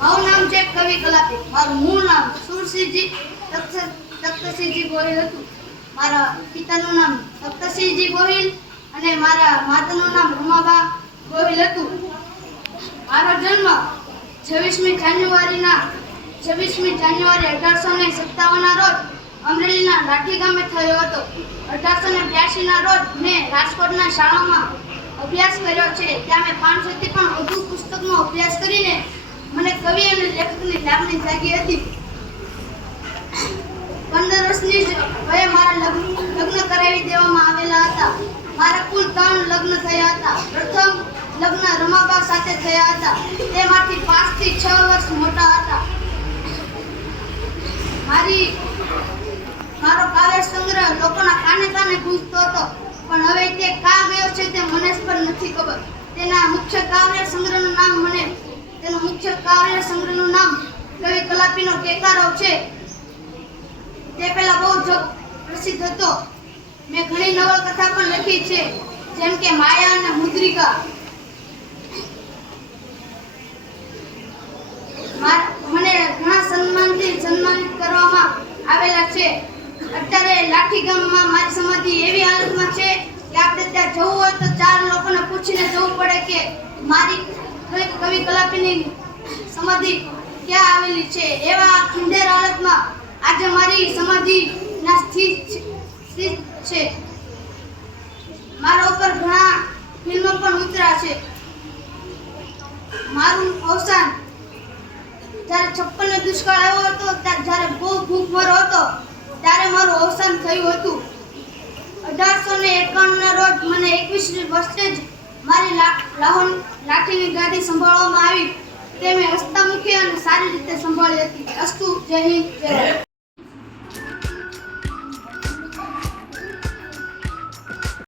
મારું નામ છે કવિ કલાપી. મારું મૂળ નામ સુરસિંહજી તખ્તસિંહજી ગોહિલ હતું. મારા પિતાનું નામ તખ્તસિંહજી ગોહિલ અને મારા માતાનું નામ રમાબા ગોહિલ હતું. મારો જન્મ 26મી જાન્યુઆરી 1857 ના રોજ અમરેલીના લાઠી ગામે થયો હતો. 1882 ના રોજ મેં રાજકોટના શાળામાં અભ્યાસ કર્યો છે. ત્યાં મેં 500 થી પણ વધુ પુસ્તકનો અભ્યાસ કરીને મને કવિ અને લેખકની લાગણી જાગી હતી. 15 વર્ષની જ વયે મારા લગ્ન કરાવી દેવામાં આવેલા હતા. મારા કુલ 3 લગ્ન થયા હતા. પ્રથમ લગ્ન રમાબા સાથે થયા હતા. તેમાંથી 5 થી 6 વર્ષ મોટા હતા. મારો કાવ્ય સંગ્રહ લોકોના કાને કાને ગૂંજતો હતો, પણ હવે તે કા ગયો છે તે મને પણ નથી ખબર. તેનું મુખ્ય કાવ્ય સંગ્રહનું નામ કવિ કલાપીનો કેકારો છે. તે પહેલા બહુ પ્રસિદ્ધ હતો. મેં ઘણી નવલકથા પણ લખી છે, જેમ કે માયા અને મુદ્રિકા. મને ઘણા સન્માનથી સન્માનિત કરવામાં આવેલા છે. અત્યારે લાઠી ગામમાં મારી સમાધિ એવી હાલતમાં છે કે આપણે ત્યાં જવું હોય તો 4 લોકોને પૂછીને જવું પડે કે મારી કવિ કલાપીની સમાધિ ક્યાં આવેલી છે. એવા ખંડેર હાલતમાં આજે મારી સમાધિ સ્થિત છે. મારા ઉપર ઘણા ફિલ્મો પણ ઉતર્યા છે. મારું અવસાન જ્યારે 56 નો દુષ્કાળ આવ્યો હતો, જ્યારે બહુ ભૂખમરો હતો, ત્યારે મારું અવસાન થયું હતું. 1851 ના રોજ મને 21 વર્ષે જ મારી લાઠીની ગાદી સંભાળવામાં આવી. તે મેં હસતામુખે અને સારી રીતે સંભાળી હતી. અસ્તુ. જય હિન્દ, જય ભારત.